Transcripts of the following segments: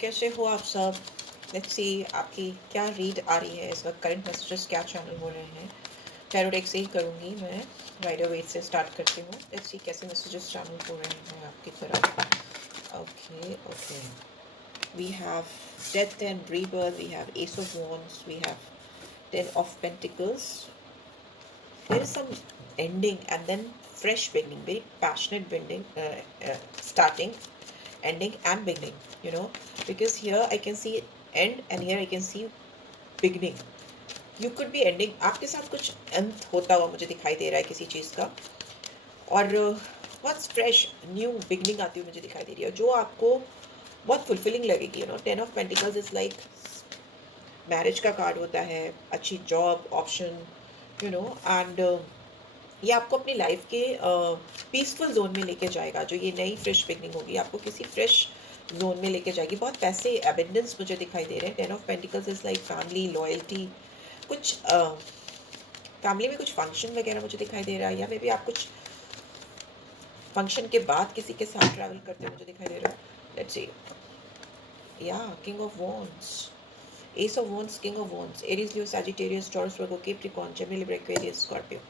कैसे हो आप सब? लेट्स सी आपकी क्या रीड आ रही है इस वक्त, करंट मैसेजेस क्या चैनल हो रहे हैं। टैरो डेक से ही करूँगी मैं, राइडर वेट से स्टार्ट करती हूँ। लेट्स सी कैसे मैसेजेस चैनल हो रहे हैं आपकी तरफ। Okay okay, we have death and rebirth, we have ace of wands, we have ten of pentacles. There is some ending and then fresh beginning, very passionate beginning, starting, ending and beginning, you know, because here I can see end and here I can see beginning. You could be ending, आपके साथ कुछ अंत होता हुआ मुझे दिखाई दे रहा है किसी चीज़ का, और बहुत फ्रेश न्यू बिगनिंग आती हुई मुझे दिखाई दे रही है जो आपको बहुत फुलफिलिंग लगेगी. You know, 10 of pentacles is like marriage का कार्ड होता है, अच्छी job option, you know, and ये आपको अपनी लाइफ के पीसफुल जोन में लेके जाएगा. जो ये नई फ्रेश बिगनिंग होगी आपको किसी फ्रेश जोन में लेके जाएगी. बहुत पैसे एबेंडेंस मुझे दिखाई दे रहे हैं. 10 of pentacles is like family loyalty, कुछ फैमिली में कुछ फंक्शन वगैरह मुझे दिखाई दे रहा है, या मे बी आप कुछ फंक्शन के बाद किसी के साथ ट्रैवल करते हुए मुझे दिखाई दे रहा है. लेट्स सी, या king of wands, ace of wands, king of wands, Aries, Leo, Sagittarius, Taurus, Virgo, Capricorn, Gemini, Libra, Aquarius, Scorpio.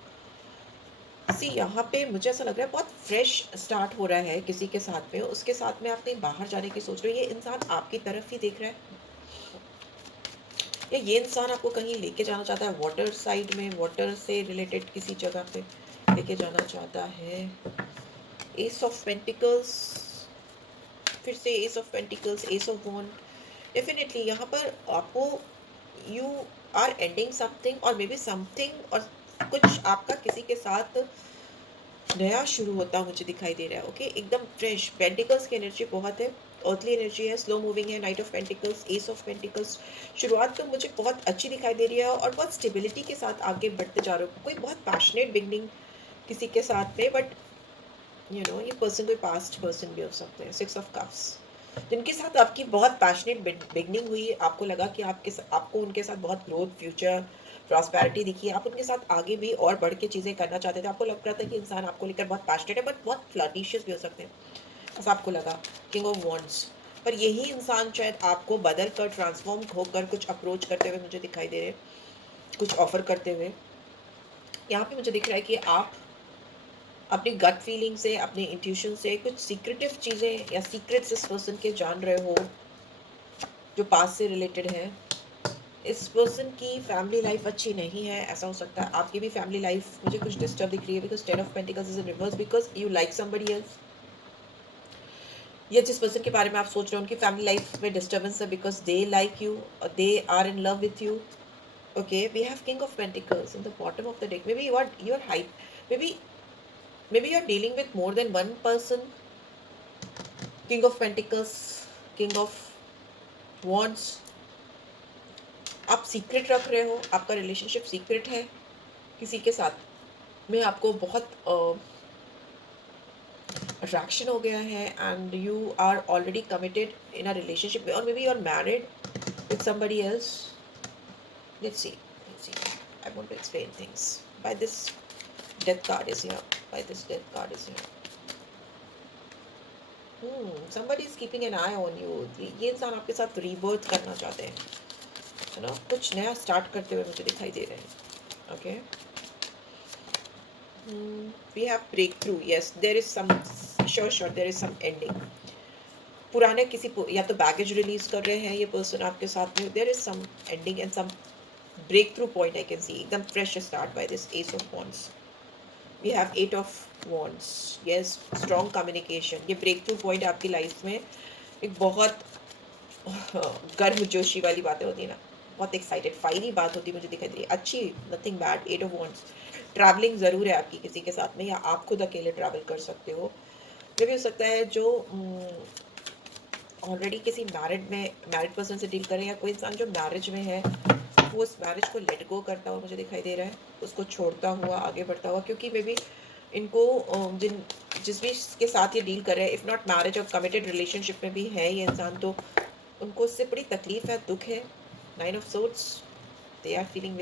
See यहाँ पे मुझे ऐसा लग रहा है बहुत फ्रेश स्टार्ट हो रहा है किसी के साथ में. उसके साथ में आप कहीं बाहर जाने की सोच रहे हो, ये इंसान आपकी तरफ ही देख रहा है, या ये इंसान आपको कहीं लेके जाना चाहता है वाटर साइड में, वाटर से रिलेटेड किसी जगह पे लेके जाना चाहता है. एस ऑफ पेंटिकल्स, फिर से ace of pentacles, ace of wand. Definitely यहाँ पर आपको, यू आर एंडिंग समथिंग और मे बी समथिंग, और कुछ आपका किसी के साथ नया शुरू होता मुझे दिखाई दे रहा है. ओके, एकदम फ्रेश. पेंटिकल्स की एनर्जी बहुत है, अर्थली एनर्जी है, स्लो मूविंग है. Night of pentacles, ace of pentacles. शुरुआत तो मुझे बहुत अच्छी दिखाई दे रही है और बहुत स्टेबिलिटी के साथ आगे बढ़ते जा रहे हो. कोई बहुत पैशनेट बिगनिंग किसी के साथ में, बट यू नो ये पर्सन कोई पास्ट पर्सन भी हो सकते हैं. 6 ऑफ कप्स, जिनके साथ आपकी बहुत पैशनेट बिगनिंग हुई, आपको लगा कि आपको उनके साथ बहुत ग्रोथ, फ्यूचर, प्रॉस्पेरिटी दिखी, आप उनके साथ आगे भी और बढ़ के चीज़ें करना चाहते थे. आपको लग रहा था कि इंसान आपको लेकर बहुत पैशनेट है, बट बहुत फ्लर्टिशियस भी हो सकते हैं, ऐसा आपको लगा. किंग ऑफ वॉन्ड्स, पर यही इंसान शायद आपको बदल कर, ट्रांसफॉर्म होकर कुछ अप्रोच करते हुए मुझे दिखाई दे रहे, कुछ ऑफर करते हुए. यहाँ पे मुझे दिख रहा है कि आप अपनी गट फीलिंग से, अपने इंट्यूशन से कुछ सीक्रेटिव चीज़ें या सीक्रेट्स इस पर्सन के जान रहे हो जो पास से रिलेटेड है. इस पर्सन की फैमिली लाइफ अच्छी नहीं है, ऐसा हो सकता है. आपकी भी फैमिली लाइफ मुझे कुछ डिस्टर्ब दिख रही है, because 10 of pentacles is in reverse, because you like somebody else, या जिस पर्सन के बारे में आप सोच रहे हो उनकी फैमिली लाइफ में डिस्टर्बेंस है, बिकॉज दे लाइक यू और they are in love with you. Okay, we have King of Pentacles in the bottom of the deck. Maybe you are hype. Maybe you are dealing with more than one person. King of Pentacles, King of Wands. आप secret रख रहे हो, आपका relationship secret है किसी के साथ में, आपको बहुत अट्रैक्शन हो गया है, and you are already committed in a relationship, और maybe you are married with somebody else. Let's see. I want to explain things. By this death card is here. By this death card is here. Somebody is keeping an eye on you. ये इंसान आपके साथ rebirth करना चाहते हैं, है ना, कुछ नया स्टार्ट करते हुए मुझे दिखाई दे रहे हैं. Okay, we have breakthrough. Yes, there is some, sure there is some ending. पुराने किसी या तो बैगेज रिलीज कर रहे हैं ये पर्सन आपके साथ में. There is some ending and some breakthrough point I can see. एकदम fresh start by this ace of wands. We have 8 of wands. Yes, strong communication. ये ब्रेक थ्रू पॉइंट आपकी लाइफ में एक बहुत गर्म जोशी वाली बातें होती है ना, बहुत एक्साइटेड फायरी बात होती है मुझे दिखाई दे रही है. अच्छी, nothing bad. 8 of wands. Travelling ज़रूर है आपकी किसी के साथ में, या आप खुद अकेले ट्रैवल कर सकते हो. ये भी हो सकता है जो ऑलरेडी किसी मैरिड पर्सन से डील करें, या कोई इंसान जो मैरिज में है वो उस मैरिज को लेट गो करता हुआ मुझे दिखाई दे रहा है, उसको छोड़ता हुआ आगे बढ़ता हुआ. क्योंकि मे बी इनको जिस भी के साथ ये डील कर रहे हैं, इफ़ नॉट मैरिज और कमिटेड रिलेशनशिप में भी है ये इंसान, तो उनको उससे बड़ी तकलीफ है, दुख है. 9 of swords. They are feeling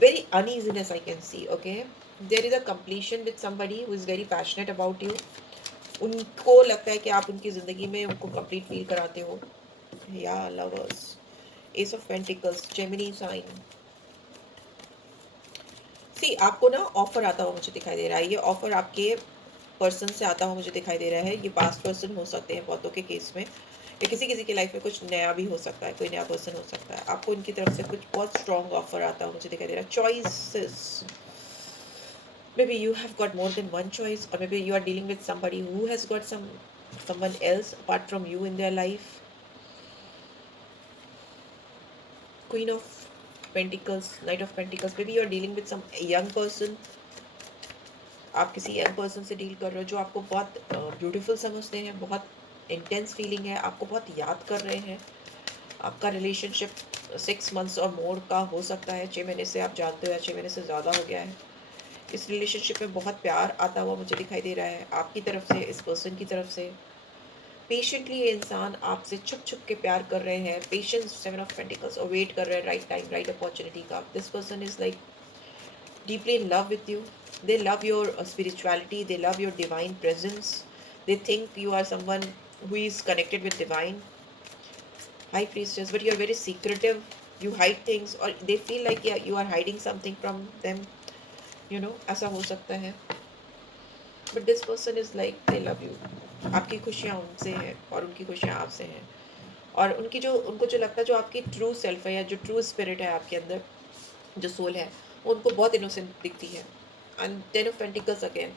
very uneasiness I can see. Okay, there is a completion with somebody who is very passionate about you. उनको लगता है कि आप उनकी ज़िंदगी में उनको कंप्लीट फील कराते हो। या lovers, ace of pentacles, Gemini sign. See आपको ना ऑफर आता हुआ मुझे दिखाई दे रहा है। ये ऑफर आपके पर्सन से आता हुआ मुझे दिखाई दे रहा है। ये पास्ट पर्सन हो सकते हैं बहुतों के केस में, या किसी किसी की लाइफ में कुछ नया भी हो सकता है, कोई नया पर्सन हो सकता है। आपको इनकी तरफ से कुछ बहुत स्ट्रॉन्ग ऑफर आता हुआ मुझे दिखाई दे रहा है। Choices, maybe you have got more than one choice, or maybe you are dealing with somebody who has got someone else apart from you in their life. Queen of Pentacles, Knight of Pentacles, maybe you are dealing with some young person. आप किसी young person से deal कर रहे हो जो आपको बहुत beautiful समझते हैं, बहुत इंटेंस फीलिंग है, आपको बहुत याद कर रहे हैं। आपका रिलेशनशिप 6 मंथ्स और मोर का हो सकता है। 6 महीने से आप जानते हो या 6 महीने से ज़्यादा हो गया है। इस रिलेशनशिप में बहुत प्यार आता हुआ मुझे दिखाई दे रहा है आपकी तरफ से, इस पर्सन की तरफ से। पेशेंटली ये इंसान आपसे छुप छुप के प्यार कर रहे हैं। पेशेंस, 7 ऑफ पेंटिकल्स, और वेट कर रहे हैं राइट टाइम, राइट अपॉर्चुनिटी का। This person is like deeply in love with you. They love your spirituality, they love your divine presence. They think you are someone who is connected with divine. High priestess, but you are very secretive. You hide things, or they feel like yeah, you are hiding something from them. ऐसा हो सकता है. But this person is like they love you. आपकी खुशियाँ उनसे हैं और उनकी खुशियाँ आपसे हैं. और उनको जो लगता है, जो आपकी ट्रू सेल्फ है या जो ट्रू स्पिरिट है आपके अंदर, जो सोल है, वो उनको बहुत इनोसेंट दिखती है. एंड 10 ऑफ पेंटिकल्स अगेन,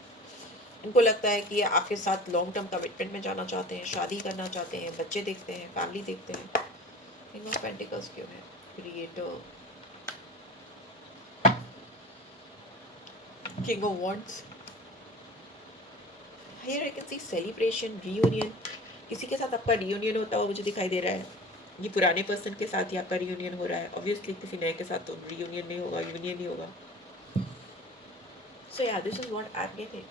उनको लगता है कि ये आपके साथ लॉन्ग टर्म कमिटमेंट में जाना चाहते हैं, शादी करना चाहते हैं, बच्चे देखते हैं, फैमिली देखते हैं. किंग ऑफ पेंटिकल्स क्यों है? Creator, king of wands. Here I can C celebration, reunion. किसी के साथ आपका रियूनियन होता हुआ मुझे दिखाई दे रहा है. ये पुराने पर्सन के साथ ही आपका रियूनियन हो रहा है. ऑब्वियसली किसी नए के साथ तो रियूनियन नहीं होगा, यूनियन ही होगा. सो या this is what I am getting.